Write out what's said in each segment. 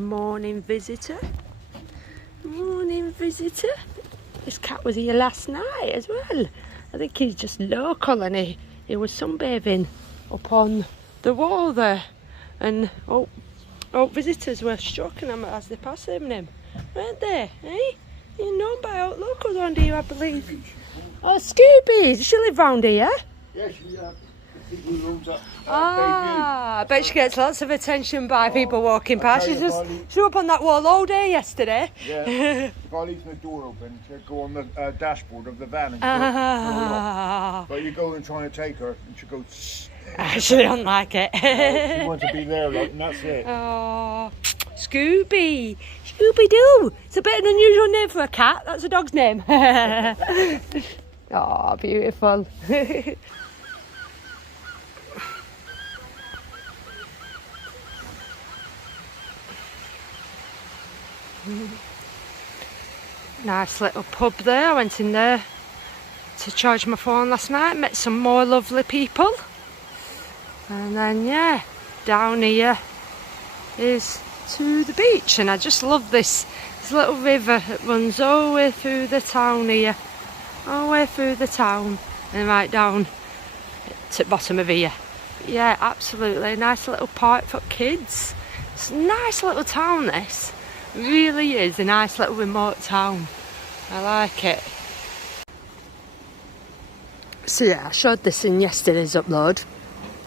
Morning visitor. Morning visitor. This cat was here last night as well. I think he's just local and he was sunbathing up on the wall there. And visitors were stroking him as they passed him, weren't they? Eh? You're known by out locals around here, I believe. Oh, Scooby, does she live round here? Yeah, she runs up. I bet she gets lots of attention by people walking past. She was up on that wall all day yesterday. Yeah, if I leave the door open, she'll go on the dashboard of the van and go, but you go and try and take her, and she'll go, she don't like it. She wants to be there, like, and that's it. Oh, Scooby. Scooby-Doo. It's a bit of an unusual name for a cat. That's a dog's name. Oh, beautiful. Nice little pub there. I went in there to charge my phone last night, met some more lovely people, and then yeah, down here is to the beach. And I just love this little river that runs all the way through the town here, all the way through the town and right down to the bottom of here. Yeah, absolutely nice little park for kids. It's a nice little town, this really is a nice little remote town. I like it. So yeah, I showed this in yesterday's upload,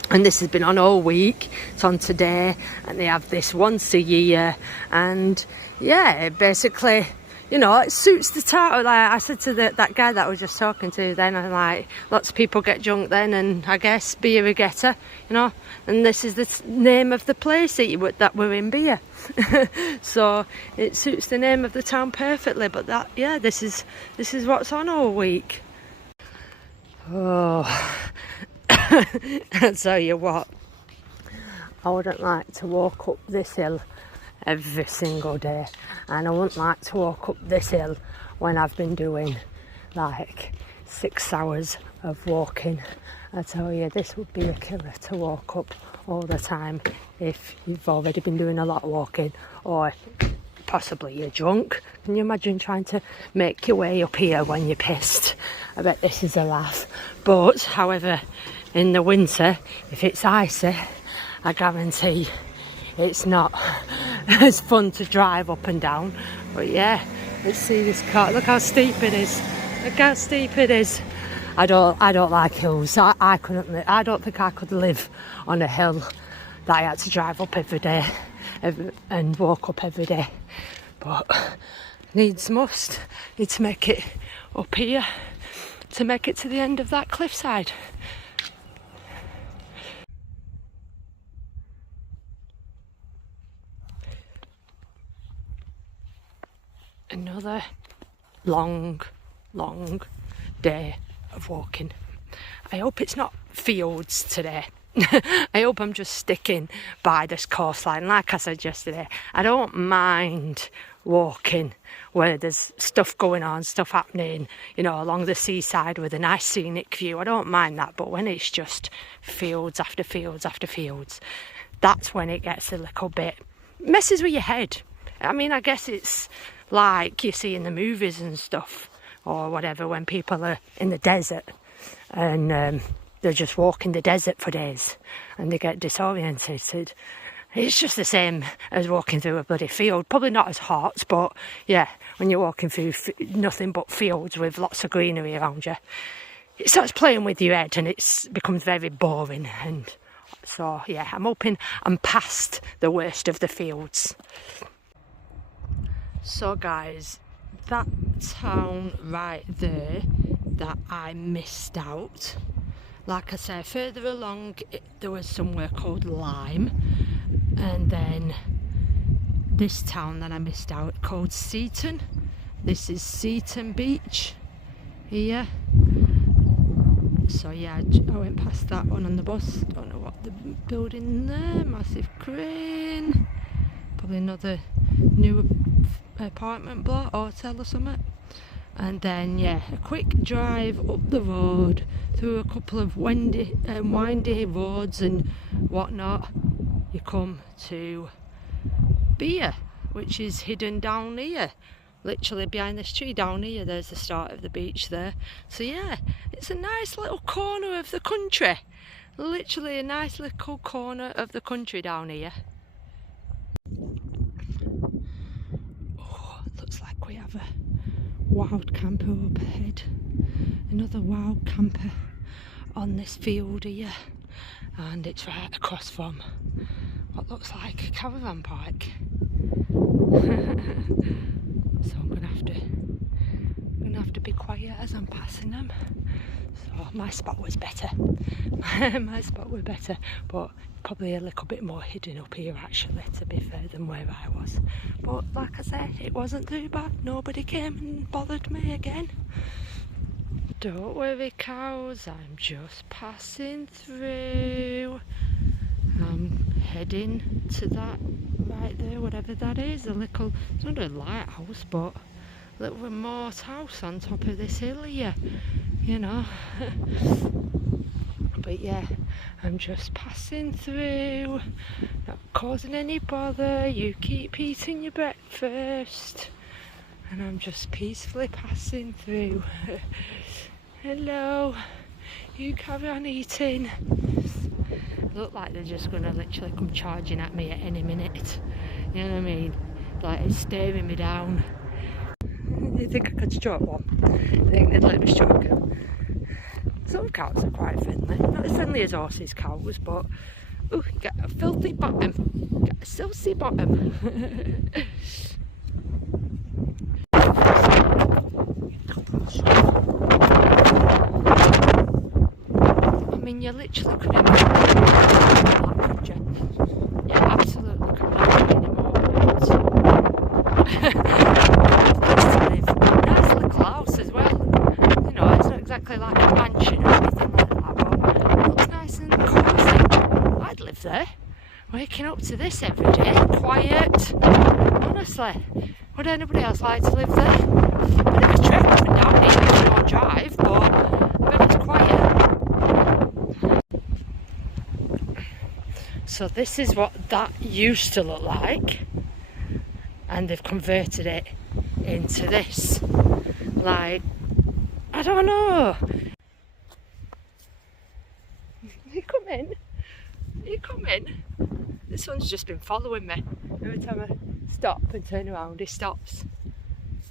and this has been on all week. It's on today, and they have this once a year, and yeah, basically, you know, it suits the town. Like I said to that guy that I was just talking to then, I'm like, lots of people get drunk then, and I guess be a regatta, you know, and this is the name of the place that we're in, beer. So it suits the name of the town perfectly. But that, yeah, this is what's on all week. Oh, I'll tell you what, I wouldn't like to walk up this hill every single day, and I wouldn't like to walk up this hill when I've been doing like 6 hours of walking. I tell you, this would be a killer to walk up all the time if you've already been doing a lot of walking, or possibly you're drunk. Can you imagine trying to make your way up here when you're pissed? I bet this is a laugh. But however, in the winter, if it's icy, I guarantee it's not as fun to drive up and down. But yeah, let's see this car. Look how steep it is. Look how steep it is. I don't like hills. I couldn't. I don't think I could live on a hill that I had to drive up every day and walk up every day. But needs must. Need to make it up here to make it to the end of that cliffside. Another long day of walking. I hope it's not fields today. I hope I'm just sticking by this coastline. Like I said yesterday, I don't mind walking where there's stuff going on, stuff happening, you know, along the seaside with a nice scenic view. I don't mind that. But when it's just fields after fields after fields, that's when it gets a little bit messes with your head. I mean, I guess it's like you see in the movies and stuff, or whatever, when people are in the desert and they're just walking the desert for days and they get disorientated. It's just the same as walking through a bloody field. Probably not as hot, but yeah, when you're walking through nothing but fields with lots of greenery around you, it starts playing with your head and it becomes very boring. And so yeah, I'm hoping I'm past the worst of the fields. So guys, that town right there that I missed out, like I said, further along there was somewhere called Lyme, and then this town that I missed out called Seaton. This is Seaton Beach here. So yeah, I went past that one on the bus. Don't know what the building there, massive crane, probably another new apartment block, hotel or something. And then yeah, a quick drive up the road through a couple of windy roads and whatnot. You come to beer, which is hidden down here. Literally behind this tree down here, there's the start of the beach there. So yeah, it's a nice little corner of the country. Literally a nice little corner of the country down here. Oh, looks like we have a wild camper up ahead. Another wild camper on this field here. And it's right across from what looks like a caravan park. So I'm gonna have to be quiet as I'm passing them. So my spot was better. My spot was better, but probably a little bit more hidden up here actually, to be fair, than where I was. But like I said, it wasn't too bad. Nobody came and bothered me again. Don't worry, cows, I'm just passing through. I'm heading to that right there, whatever that is. It's not a lighthouse, but a little remote house on top of this hill here, you know. But yeah, I'm just passing through, not causing any bother. You keep eating your breakfast, and I'm just peacefully passing through. Hello, you carry on eating. Look like they're just gonna literally come charging at me at any minute. You know what I mean? Like it's staring me down. Do you think I could stroke one? I think they'd let me stroke them. Some cows are quite friendly. Not as friendly as horses, cows, but ooh, get a filthy bottom. Get a saucy bottom. I mean, you literally couldn't do that, could you? You absolutely could not do any more of it. Nice little house as well. You know, it's not exactly like a mansion or anything like that, but it looks nice and cosy. I'd live there. Waking up to this every day, quiet. Honestly, would anybody else like to live there? Bit of a trek up and down here, no drive, but I bet it's quiet. So this is what that used to look like, and they've converted it into this. Like, I don't know. You come in. You come in. This one's just been following me. Every time I stop and turn around, he stops.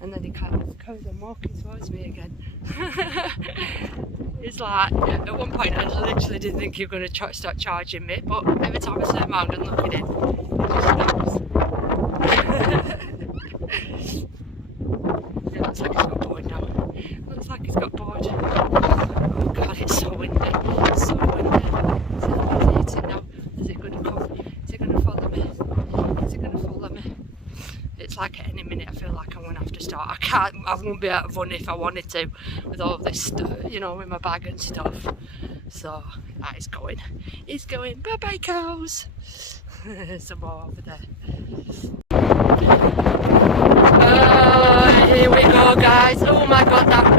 And then he kind of goes on walking towards me again. It's like, at one point I literally didn't think you were going to start charging me, but every time I turn around and look at him, he just stops. It looks like he's got bored now. Looks like he's got bored. Oh god, it's so windy. It's so windy. Is he eating now? Is he going to come? Is he going to follow me? Is he going to follow me? It's like at any minute I feel like I'm going to have to start. I won't be able to run if I wanted to with all this stuff, you know, with my bag and stuff. So that is going. He's going. Bye bye, cows. Some more over there. Here we go, guys. Oh my god, that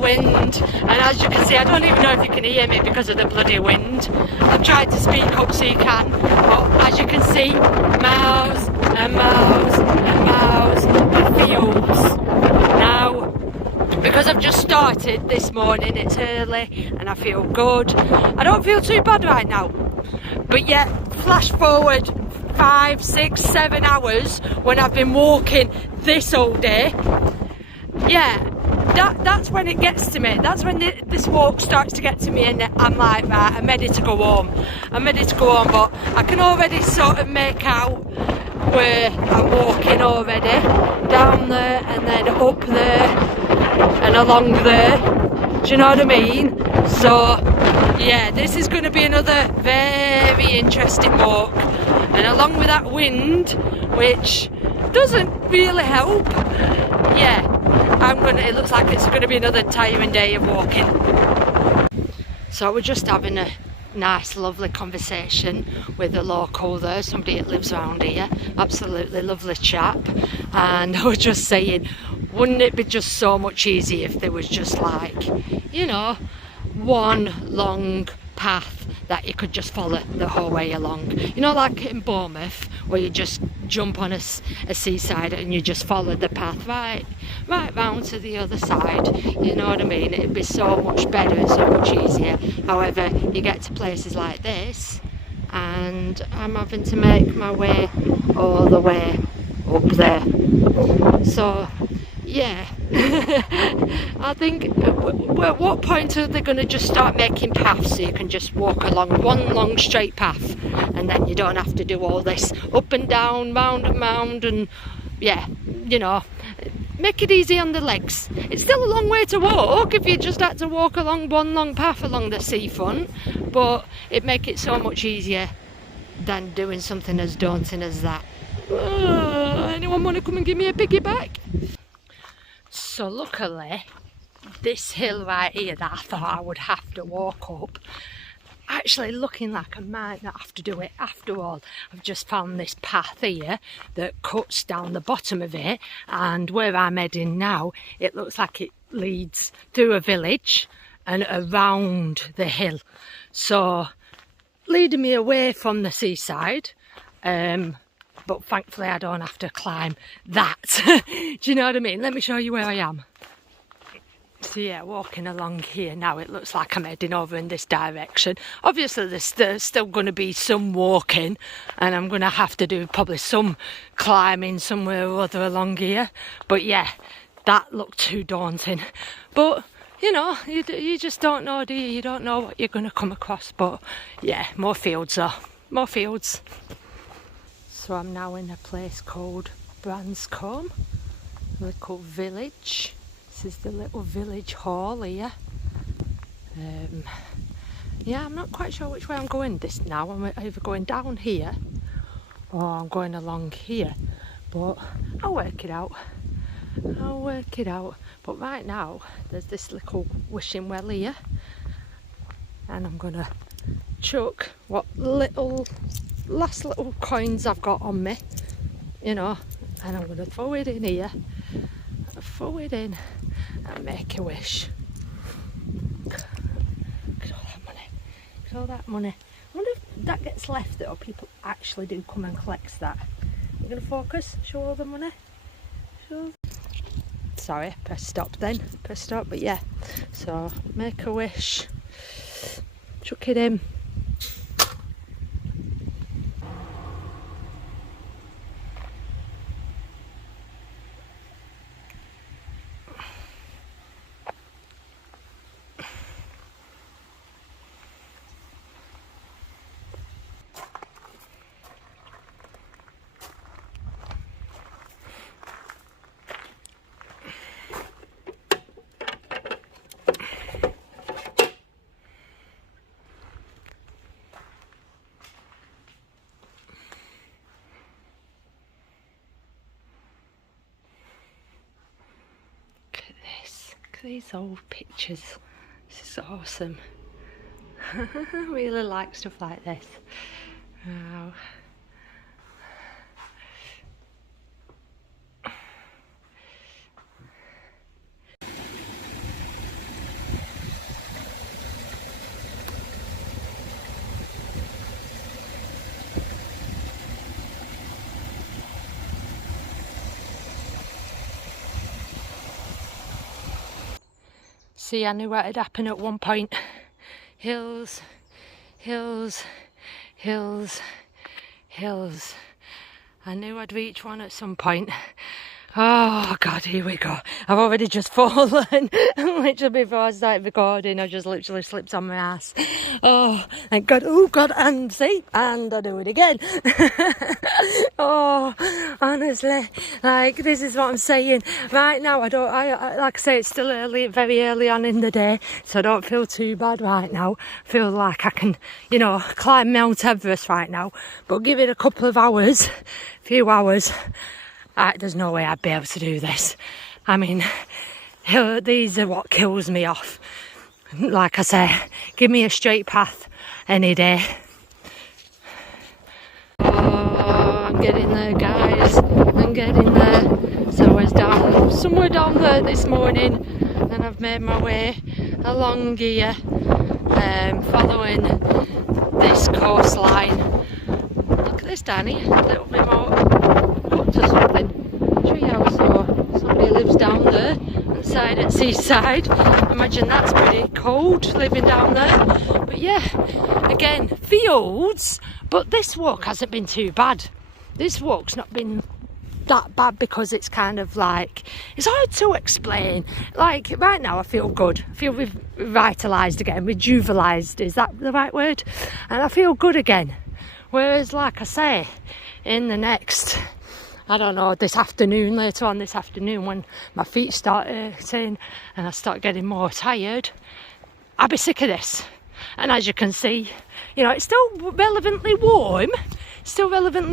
wind. And as you can see, I don't even know if you can hear me because of the bloody wind. I've tried to speak up so you can, but as you can see, miles and miles and miles of fields. Now, because I've just started this morning, it's early and I feel good. I don't feel too bad right now, but yet flash forward 5, 6, 7 hours when I've been walking this all day. Yeah, that's when it gets to me. That's when this walk starts to get to me, and I'm like, right, I'm ready to go home. But I can already sort of make out where I'm walking already. Down there and then up there and along there. Do you know what I mean? So yeah, this is going to be another very interesting walk, and along with that wind, which doesn't really help, yeah, it looks like it's going to be another tiring day of walking. So we're just having a nice lovely conversation with a local there, somebody that lives around here, absolutely lovely chap, and I was just saying, wouldn't it be just so much easier if there was just like, you know, one long path that you could just follow the whole way along, you know, like in Bournemouth where you just jump on a seaside and you just follow the path right round to the other side, you know what I mean? It'd be so much better and so much easier. However, you get to places like this and I'm having to make my way all the way up there. So yeah, I think at what point are they going to just start making paths so you can just walk along one long straight path and then you don't have to do all this up and down, round and round, and yeah, you know, make it easy on the legs. It's still a long way to walk if you just had to walk along one long path along the seafront, but it'd make it so much easier than doing something as daunting as that. Anyone want to come and give me a piggyback? So luckily, this hill right here that I thought I would have to walk up, actually looking like I might not have to do it after all. I've just found this path here that cuts down the bottom of it, and where I'm heading now, it looks like it leads through a village and around the hill. So, leading me away from the seaside, but thankfully I don't have to climb that. Do you know what I mean? Let me show you where I am. So yeah, walking along here now, it looks like I'm heading over in this direction. Obviously there's still going to be some walking, and I'm going to have to do probably some climbing somewhere or other along here. But yeah, that looked too daunting. But you know, you just don't know, do you? You don't know what you're going to come across. But yeah, more fields though. More fields. So I'm now in a place called Branscombe, a little village. This is the little village hall here. Yeah, I'm not quite sure which way I'm going this now. I'm either going down here or I'm going along here. But I'll work it out. I'll work it out. But right now, there's this little wishing well here. And I'm going to chuck what last little coins I've got on me, you know, and I'm going to throw it in here, throw it in and make a wish. Look at all that money, look at all that money. I wonder if that gets left or people actually do come and collect that. We're going to focus, show all the money. Sorry, press stop then, press stop, but yeah, so make a wish, chuck it in. These old pictures, this is awesome. I really like stuff like this. Wow. See, I knew what had happened at one point. Hills, hills, hills, hills. I knew I'd reach one at some point. Oh God, here we go. I've already just fallen. Literally before I started recording, I just literally slipped on my ass. Oh, thank God. Oh God, and see, and I do it again. Oh, honestly, like this is what I'm saying. Right now, I like I say, it's still early, very early on in the day, so I don't feel too bad right now. I feel like I can, you know, climb Mount Everest right now. But give it a couple of hours, few hours. There's no way I'd be able to do this. I mean, these are what kills me off. Like I say, give me a straight path any day. Oh, I'm getting there, guys. I'm getting there. So I was somewhere down there this morning, and I've made my way along here, following this coastline. Look at this, Danny. A little bit more. up to something. Treehouse, or somebody lives down there inside at Seaside. Imagine that's pretty cold living down there. But yeah, again, fields, but this walk hasn't been too bad. This walk's not been that bad because it's kind of like, it's hard to explain. Like right now I feel good. I feel revitalised again, rejuvenised, is that the right word? And I feel good again. Whereas like I say, in the next, I don't know, this afternoon, later on this afternoon, when my feet start hurting and I start getting more tired, I'll be sick of this. And as you can see, you know, it's still relevantly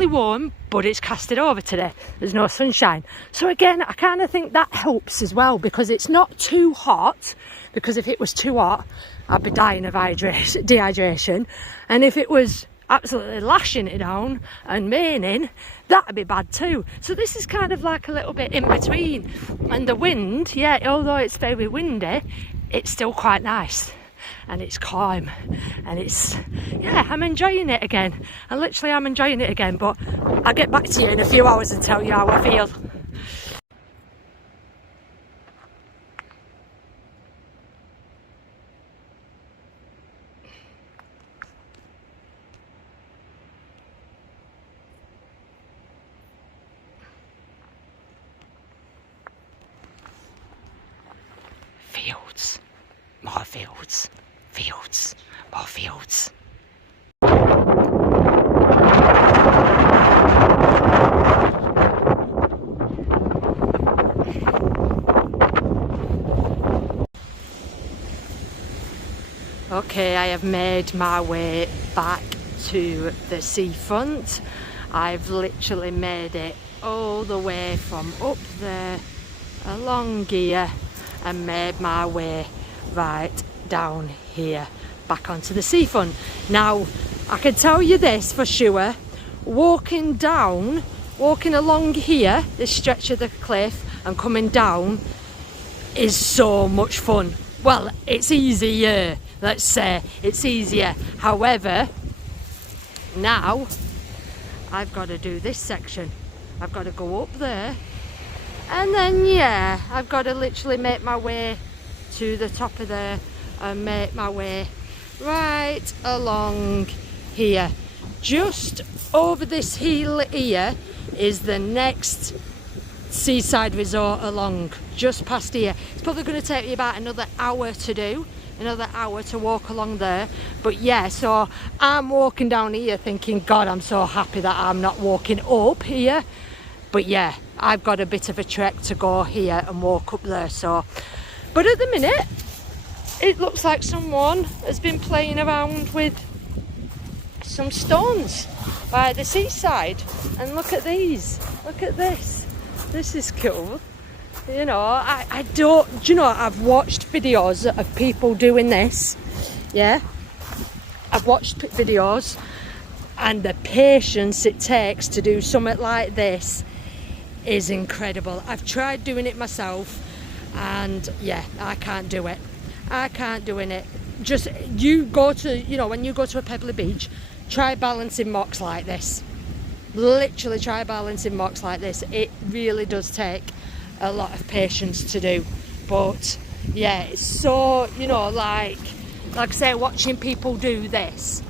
warm, but it's casted over today. There's no sunshine. So again, I kind of think that helps as well, because it's not too hot, because if it was too hot, I'd be dying of dehydration. And if it was absolutely lashing it down and raining, that'd be bad too. So this is kind of like a little bit in between. And the wind, yeah, although it's very windy, it's still quite nice. And it's calm, and it's, yeah, I'm enjoying it again. And literally I'm enjoying it again, but I'll get back to you in a few hours and tell you how I feel. Fields, more fields. Fields, more fields. Okay, I have made my way back to the seafront. I've literally made it all the way from up there along here and made my way right down here back onto the seafront. Now I can tell you this for sure, walking along here, this stretch of the cliff, and coming down is so much fun. Well, it's easier, let's say, it's easier. However, now I've got to do this section. I've got to go up there, and then yeah, I've got to literally make my way to the top of there and make my way right along here. Just over this hill here is the next seaside resort along, just past here. It's probably going to take me about another hour to do, another hour to walk along there. But yeah, so I'm walking down here thinking, God, I'm so happy that I'm not walking up here. But yeah, I've got a bit of a trek to go here and walk up there. So, but at the minute, it looks like someone has been playing around with some stones by the seaside. And look at these, look at this. This is cool. You know, I don't, do you know, I've watched videos of people doing this. Yeah, I've watched videos, and the patience it takes to do something like this is incredible. I've tried doing it myself, and yeah, I can't do it. I can't do it. Just, you go to, you know, when you go to a pebbly beach, try balancing mocks like this. Literally try balancing mocks like this. It really does take a lot of patience to do. But yeah, it's so, you know, like I say, watching people do this,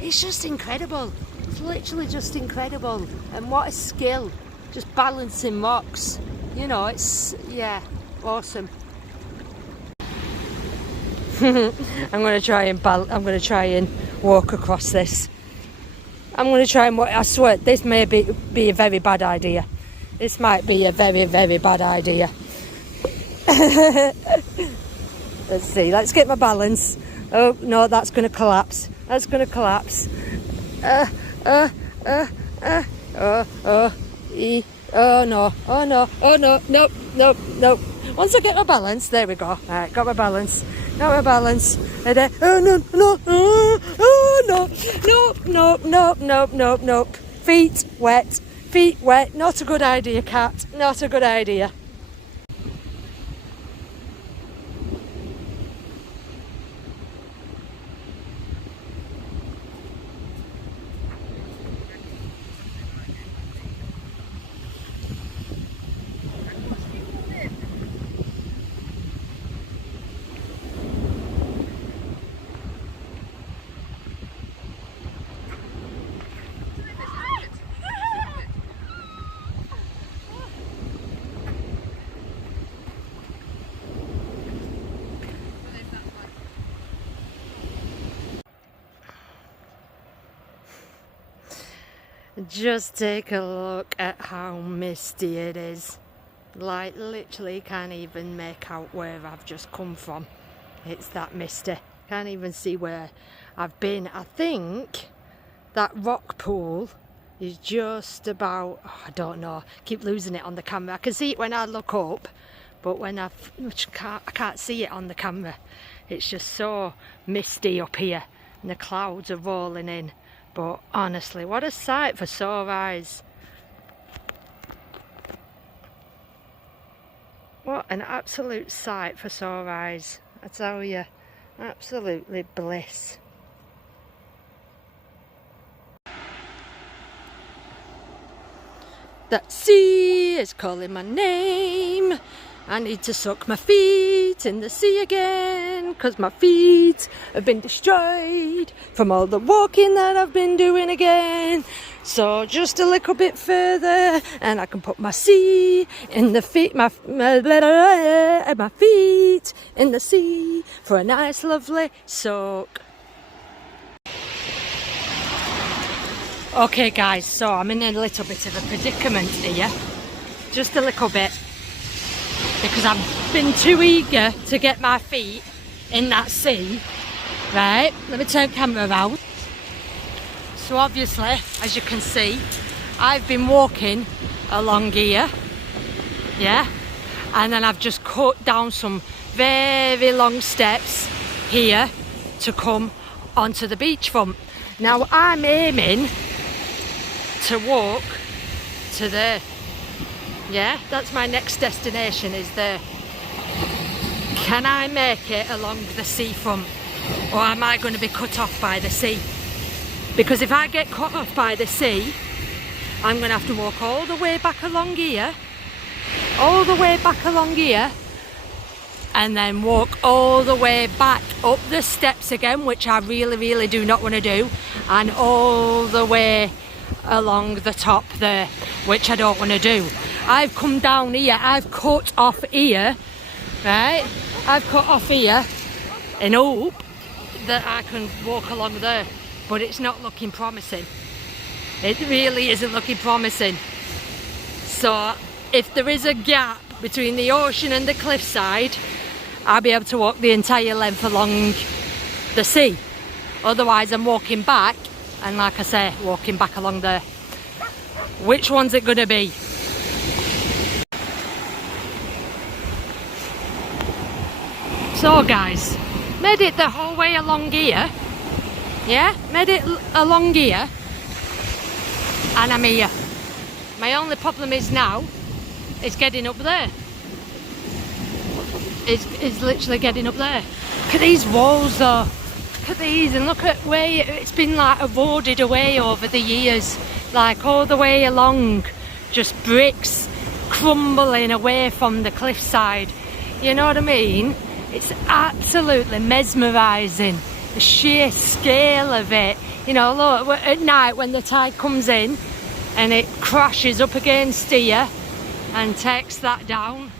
it's just incredible. It's literally just incredible. And what a skill, just balancing mocks. You know, it's, yeah, awesome. I'm going to try and walk across this. I'm going to try and walk. I swear, this may be a very bad idea. This might be a very, very bad idea. Let's see. Let's get my balance. Oh no, that's going to collapse. That's going to collapse. Oh no. Oh no. Oh no. Nope. Nope. Nope. Once I get my balance, there we go. All right, got my balance. Got my balance. Oh no. No. Oh no. Nope. Nope. Nope. Nope. Nope. Nope. Feet wet. Feet wet. Not a good idea, cat. Not a good idea. Just take a look at how misty it is. Like, literally can't even make out where I've just come from. It's that misty. Can't even see where I've been. I think that rock pool is just about, oh, I don't know, I keep losing it on the camera. I can see it when I look up, but when I can't see it on the camera. It's just so misty up here and the clouds are rolling in. But honestly, what a sight for sore eyes. What an absolute sight for sore eyes. I tell you, absolutely bliss. That sea is calling my name. I need to soak my feet in the sea again, 'cause my feet have been destroyed from all the walking that I've been doing again. So just a little bit further and I can put my sea in the feet, my feet in the sea for a nice lovely soak. Okay guys, so I'm in a little bit of a predicament here, just a little bit, because I've been too eager to get my feet in that sea. Right, let me turn camera around. So obviously, as you can see, I've been walking along here, yeah, and then I've just cut down some very long steps here to come onto the beachfront. Now I'm aiming to walk to there. Yeah, that's my next destination, is there. Can I make it along the seafront, or am I going to be cut off by the sea? Because if I get cut off by the sea, I'm going to have to walk all the way back along here, and then walk all the way back up the steps again, which I really do not want to do, and all the way along the top there, which I don't want to do. I've come down here, I've cut off here, right? I've cut off here in hope that I can walk along there, but it's not looking promising. It really isn't looking promising. So if there is a gap between the ocean and the cliffside, I'll be able to walk the entire length along the sea. Otherwise I'm walking back, and like I say, walking back along there. Which one's it gonna be? So guys, made it the whole way along here. Yeah, made it along here, and I'm here. My only problem is now, is getting up there. It's literally getting up there. Look at these walls though. Look at these, and look at where it's been like eroded away over the years. Like all the way along, just bricks crumbling away from the cliffside. You know what I mean? It's absolutely mesmerising, the sheer scale of it. You know, look, at night when the tide comes in and it crashes up against here and takes that down,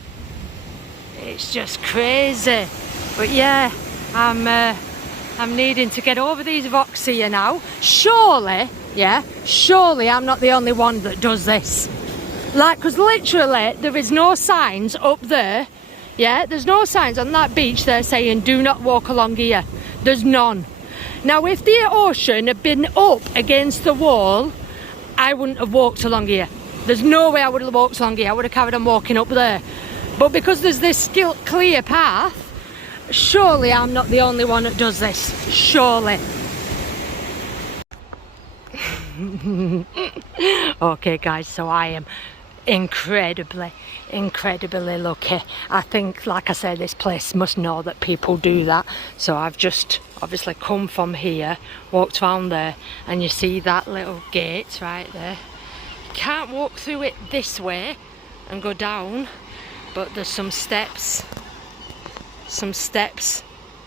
it's just crazy. But yeah, I'm needing to get over these rocks here now. Surely I'm not the only one that does this. Like, because literally there is no signs up there. Yeah, there's no signs on that beach there saying do not walk along here. There's none. Now if the ocean had been up against the wall, I wouldn't have walked along here. There's no way I would have walked along here. I would have carried on walking up there. But because there's this clear path, surely I'm not the only one that does this. Surely. Okay guys, so I am incredibly lucky. I think, like I said, this place must know that people do that. So I've just obviously come from here, walked around there, and you see that little gate right there. You can't walk through it this way and go down, but there's some steps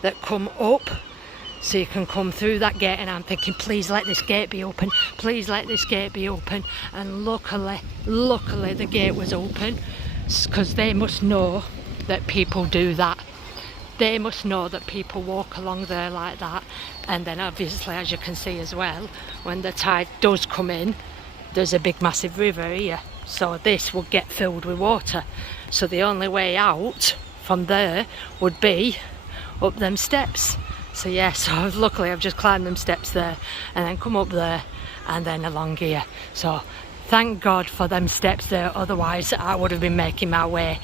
that come up, so you can come through that gate. And I'm thinking, please let this gate be open, please let this gate be open. And luckily the gate was open, because they must know that people do that. They must know that people walk along there like that. And then obviously, as you can see as well, when the tide does come in, there's a big massive river here, so this would get filled with water. So the only way out from there would be up them steps. So yeah, so luckily I've just climbed them steps there and then come up there and then along here. So thank God for them steps there, otherwise I would have been making my way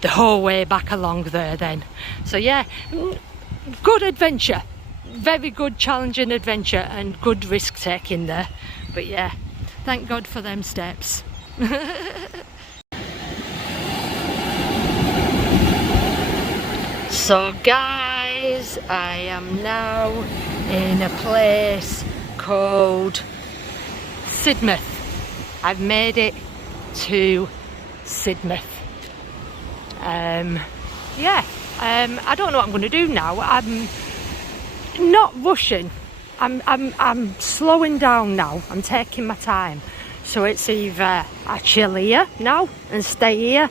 the whole way back along there then. So yeah, good adventure, very good challenging adventure and good risk taking there. But yeah, thank God for them steps. So guys, I am now in a place called Sidmouth. I've made it to Sidmouth. I don't know what I'm going to do now. I'm not rushing. I'm slowing down now. I'm taking my time. So it's either I chill here now and stay here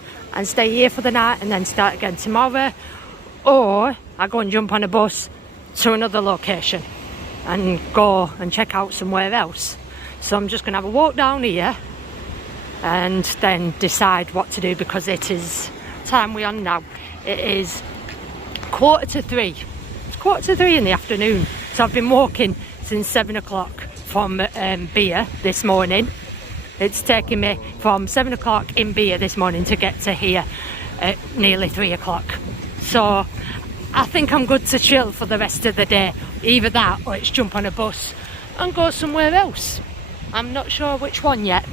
for the night and then start again tomorrow, or I go and jump on a bus to another location and go and check out somewhere else. So I'm just going to have a walk down here and then decide what to do, because it is time we're on now. It is 2:45. It's 2:45 in the afternoon. So I've been walking since 7 o'clock from Beer this morning. It's taken me from 7 o'clock in Beer this morning to get to here at nearly 3 o'clock. So I think I'm good to chill for the rest of the day. Either that or it's jump on a bus and go somewhere else. I'm not sure which one yet.